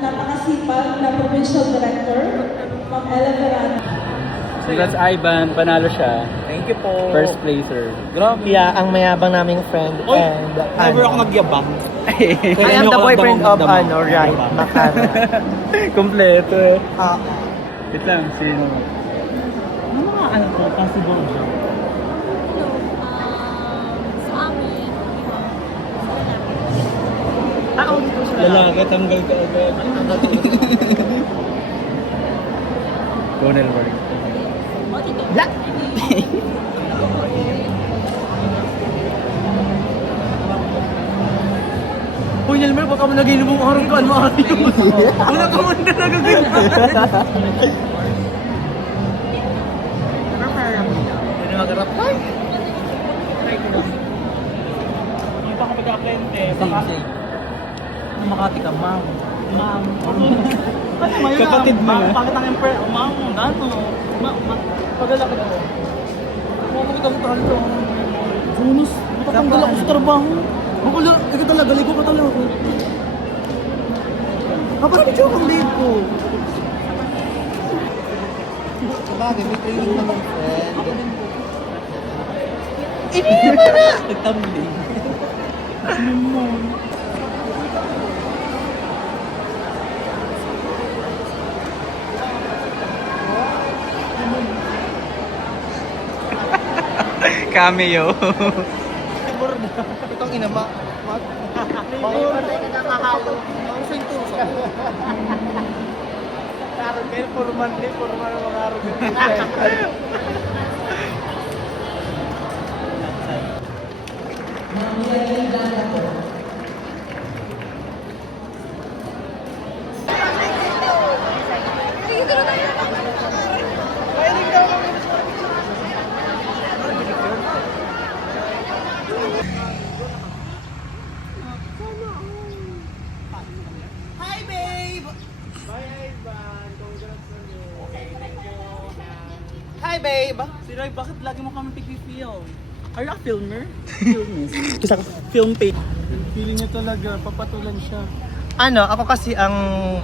napakasipag na provincial director, Ma'am Ella Verano. Congrats Ivan, panalo siya. Thank you po. First placer. Grabe. Yeah, ang mayabang naming friend Oy, and never ako nagyabang. I am the boyfriend of Ryan Macaro. Kompleto eh. Ah, Wait lang, sino? Ano mga ano po, possible ba? Sa amin, dito sila. Lalaki, tanggal ka agad. Ronel Marie. Black! Uy, Nelmer, baka mo naging lumang araw ka, ano araw yun? Wala ka mo na nagagawin. Ano magarap? Ay! Hindi pa ako pagkaklente. Makati ka, ma'am. Ma'am. Kapatid mo na. Bakit ang emperor? Ma'am, ano? Pagala ka po. Bakit ang talo? Junus, patanggal ako sa trabaho. Wala, ikaw talaga, ligo ka talaga. Parang joke ang ligo ko. Sabagay, may training naman friend. Hindi mo na! Nagtambling. Ano mo? Cameo. Itong ina, bakit ba tayo nakakahalo? Ang sentuso. Karol kayo, purman ang mga araw. Hi, babe! Bye, Ivan. Congrats on you. Okay, thank you. Hi, babe! Si Roy, bakit lagi mo kami pag-film? Are you a filmer? Filmist? Film page. Feeling niya talaga, papatulan siya. Ano, ako kasi ang...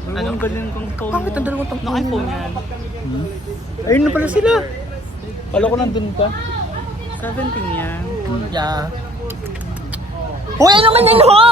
Ano? Ang galing kong phone mo. Bakit ang dalawang tong iPhone yan. Ayun na pala sila. Kala ko nandun ka. 17 yan. Yeah. Uy, ano man yun ho?